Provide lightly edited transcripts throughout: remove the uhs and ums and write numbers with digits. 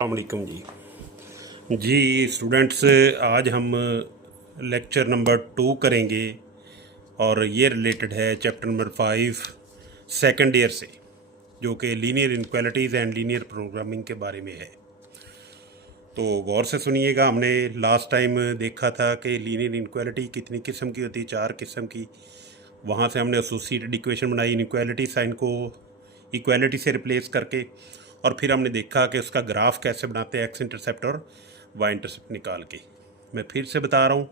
अस्सलामुअलैकुम जी स्टूडेंट्स, आज हम लेक्चर नंबर 2 करेंगे और ये रिलेटेड है चैप्टर नंबर 5 सेकंड ईयर से, जो कि linear inequalities and linear programming के बारे में है। तो गौर से सुनिएगा। हमने लास्ट टाइम देखा था कि लीनियर इनक्वालिटी कितनी किस्म की होती है, 4 किस्म की। वहाँ से हमने एसोसिएटेड इक्वेशन बनाई इनक्वालिटी साइन को इक्वालिटी से रिप्लेस करके, और फिर हमने देखा कि उसका ग्राफ कैसे बनाते हैं एक्स इंटरसेप्ट और वाई इंटरसेप्ट निकाल के। मैं फिर से बता रहा हूँ,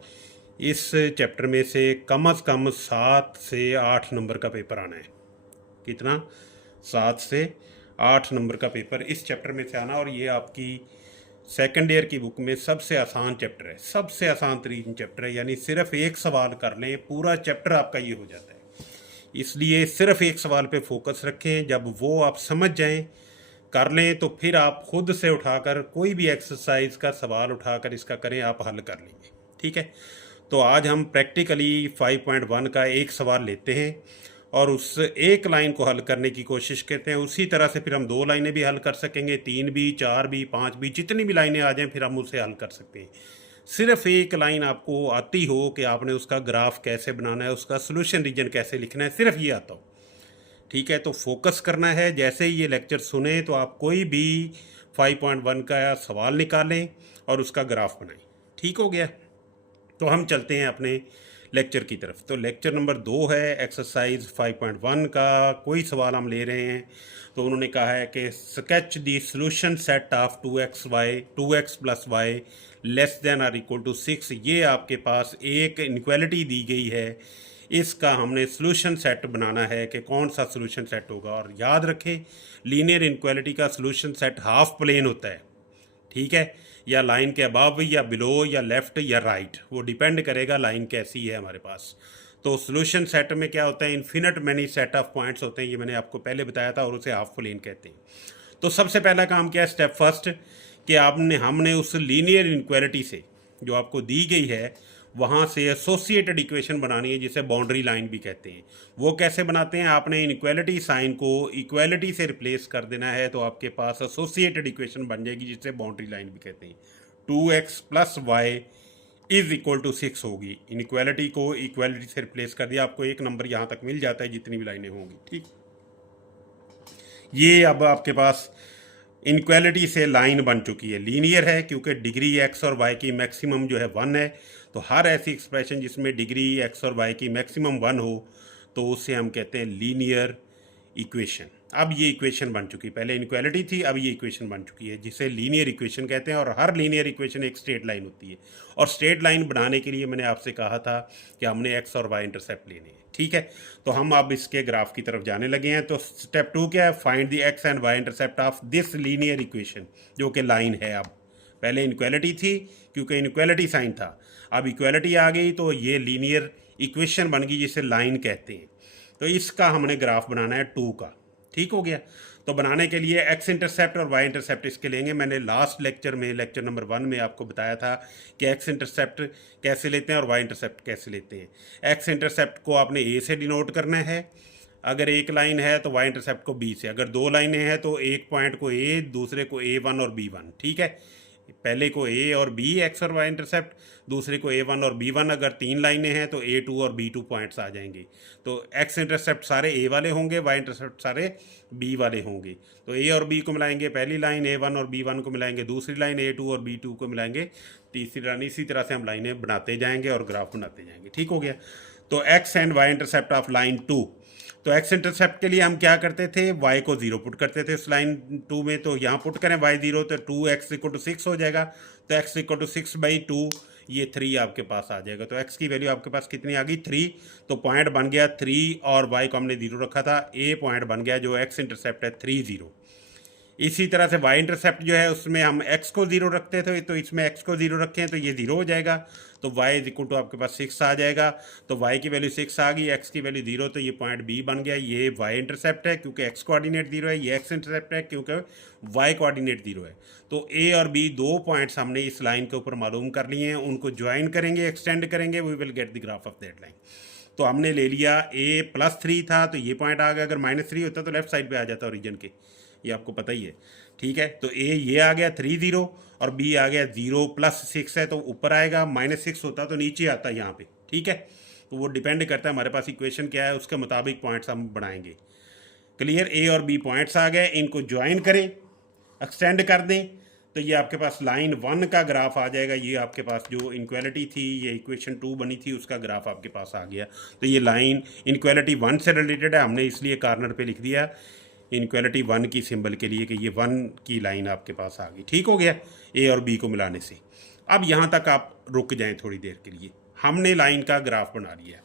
इस चैप्टर में से कम से कम 7 से 8 नंबर का पेपर आना है। कितना? 7 से 8 नंबर का पेपर इस चैप्टर में से आना। और ये आपकी सेकंड ईयर की बुक में सबसे आसान चैप्टर है, सबसे आसान तरीन चैप्टर है। यानी सिर्फ एक सवाल कर लें, पूरा चैप्टर आपका ये हो जाता है। इसलिए सिर्फ एक सवाल पे फोकस रखें। जब वो आप समझ जाएं, कर लें, तो फिर आप खुद से उठाकर कोई भी एक्सरसाइज का सवाल उठाकर इसका करें, आप हल कर लेंगे। ठीक है। तो आज हम प्रैक्टिकली 5.1 का एक सवाल लेते हैं और उस एक लाइन को हल करने की कोशिश करते हैं। उसी तरह से फिर हम 2 लाइनें भी हल कर सकेंगे, 3 भी, 4 भी, 5 भी, जितनी भी लाइनें आ जाएं फिर हम उसे हल कर सकते हैं। सिर्फ एक लाइन आपको आती हो कि आपने उसका ग्राफ कैसे बनाना है, उसका सोल्यूशन रीजन कैसे लिखना है, सिर्फ ये आता हो। ठीक है। तो फोकस करना है। जैसे ही ये लेक्चर सुने तो आप कोई भी 5.1 का सवाल निकालें और उसका ग्राफ बनाएं। ठीक हो गया। तो हम चलते हैं अपने लेक्चर की तरफ। तो लेक्चर नंबर 2 है एक्सरसाइज 5.1 का। कोई सवाल हम ले रहे हैं। तो उन्होंने कहा है कि sketch the solution set of 2x plus y less than और इक्वल टू 6। ये आपके पास एक इनक्वालिटी दी गई है, इसका हमने सोल्यूशन सेट बनाना है कि कौन सा सोल्यूशन सेट होगा। और याद रखें, लीनियर इनक्वालिटी का सोल्यूशन सेट हाफ प्लेन होता है। ठीक है। या लाइन के अबव या बिलो या लेफ्ट या राइट, वो डिपेंड करेगा लाइन कैसी है हमारे पास। तो सोल्यूशन सेट में क्या होता है, infinite many set of points होते हैं। ये मैंने आपको पहले बताया था, और उसे हाफ प्लेन कहते हैं। तो सबसे पहला काम क्या है, स्टेप फर्स्ट, कि हमने उस लीनियर इनक्वालिटी से जो आपको दी गई है वहाँ से एसोसिएटेड इक्वेशन बनानी है, जिसे बाउंड्री लाइन भी कहते हैं। वो कैसे बनाते हैं, आपने इनक्वालिटी साइन को इक्वालिटी से रिप्लेस कर देना है, तो आपके पास एसोसिएटेड इक्वेशन बन जाएगी, जिसे बाउंड्री लाइन भी कहते हैं। 2x plus y is equal to 6 होगी। इनक्वालिटी को इक्वालिटी से रिप्लेस कर दिया, आपको एक नंबर यहाँ तक मिल जाता है जितनी भी लाइनें होंगी। ठीक, ये अब आपके पास इनक्वालिटी से लाइन बन चुकी है। लीनियर है क्योंकि डिग्री एक्स और वाई की मैक्सिमम जो है 1 है। तो हर ऐसी एक्सप्रेशन जिसमें डिग्री एक्स और वाई की मैक्सिमम 1 हो, तो उसे हम कहते हैं लीनियर इक्वेशन। अब ये इक्वेशन बन चुकी, पहले इनक्वालिटी थी, अब ये इक्वेशन बन चुकी है, जिसे लीनियर इक्वेशन कहते हैं। और हर लीनियर इक्वेशन एक स्ट्रेट लाइन होती है। और स्ट्रेट लाइन बनाने के लिए मैंने आपसे कहा था कि हमने एक्स और वाई इंटरसेप्ट लेने हैं। ठीक है। तो हम अब इसके ग्राफ की तरफ जाने लगे हैं। तो स्टेप 2 क्या है, find the x and y intercept of this linear equation, जो कि लाइन है। अब पहले इनक्वालिटी थी क्योंकि इनक्वालिटी साइन था, अब इक्वालिटी आ गई तो ये लीनियर इक्वेशन बन गई, जिसे लाइन कहते हैं। तो इसका हमने ग्राफ बनाना है 2 का। ठीक हो गया। तो बनाने के लिए एक्स इंटरसेप्ट और वाई इंटरसेप्ट इसके लेंगे। मैंने लास्ट लेक्चर में, लेक्चर नंबर 1 में आपको बताया था कि एक्स इंटरसेप्ट कैसे लेते हैं और वाई इंटरसेप्ट कैसे लेते हैं। एक्स इंटरसेप्ट को आपने ए से डिनोट करना है, अगर एक लाइन है तो वाई इंटरसेप्ट को बी से। अगर 2 लाइनें हैं तो एक पॉइंट को ए, दूसरे को A1 और B1। ठीक है। पहले को ए और बी एक्स और वाई इंटरसेप्ट, दूसरे को A1 और B1। अगर 3 लाइनें हैं तो A2 और B2 पॉइंट्स आ जाएंगे। तो एक्स इंटरसेप्ट सारे ए वाले होंगे, वाई इंटरसेप्ट सारे बी वाले होंगे। तो ए और बी को मिलाएंगे, पहली लाइन A1 और B1 को मिलाएंगे, दूसरी लाइन A2 और B2 को मिलाएंगे, तीसरी लाइन। इसी तरह से हम लाइनें बनाते जाएंगे और ग्राफ बनाते जाएंगे। ठीक हो गया। तो x and y intercept of line 2। तो एक्स इंटरसेप्ट के लिए हम क्या करते थे, वाई को 0 पुट करते थे उस लाइन 2 में। तो यहाँ पुट करें वाई 0, तो 2x इक्वल टू 6 हो जाएगा। तो x इक्वल टू 6/2, ये 3 आपके पास आ जाएगा। तो x की वैल्यू आपके पास कितनी आ गई, 3। तो पॉइंट बन गया 3, और y को हमने 0 रखा था, a पॉइंट बन गया जो x इंटरसेप्ट है 3, 0। इसी तरह से वाई इंटरसेप्ट जो है उसमें हम x को 0 रखते थे, तो इसमें x को 0 रखें तो ये 0 हो जाएगा। तो y इज इक्वल टू आपके पास 6 आ जाएगा। तो y की वैल्यू 6 आ गई, x की वैल्यू 0, तो ये पॉइंट b बन गया। ये y इंटरसेप्ट है क्योंकि x कोऑर्डिनेट 0 है, ये x इंटरसेप्ट है क्योंकि y कोऑर्डिनेट 0 है। तो a और b 2 पॉइंट्स हमने इस लाइन के ऊपर मालूम कर लिए हैं, उनको ज्वाइन करेंगे, एक्सटेंड करेंगे, we will get the graph of that line. तो हमने ले लिया a +3 था, तो ये पॉइंट आ गया। अगर -3 होता तो लेफ्ट साइड पर आ जाता ओरिजिन के, ये आपको पता ही है। ठीक है, तो ए ये आ गया 30 और बी आ गया 0 प्लस 6 है तो ऊपर आएगा, -6 होता तो नीचे आता यहाँ पे। ठीक है, तो वो डिपेंड करता है हमारे पास इक्वेशन क्या है, उसके मुताबिक पॉइंट्स हम बनाएंगे। क्लियर, ए और बी पॉइंट्स आ गए, इनको ज्वाइन करें, एक्सटेंड कर दें, तो ये आपके पास लाइन 1 का ग्राफ आ जाएगा। ये आपके पास जो इनक्वालिटी थी, ये इक्वेशन 2 बनी थी, उसका ग्राफ आपके पास आ गया। तो ये लाइन इनक्वालिटी 1 से रिलेटेड है, हमने इसलिए कॉर्नर पे लिख दिया इनक्वालिटी 1 की सिंबल के लिए कि ये 1 की लाइन आपके पास आ गई। ठीक हो गया ए और बी को मिलाने से। अब यहाँ तक आप रुक जाएं थोड़ी देर के लिए, हमने लाइन का ग्राफ बना लिया।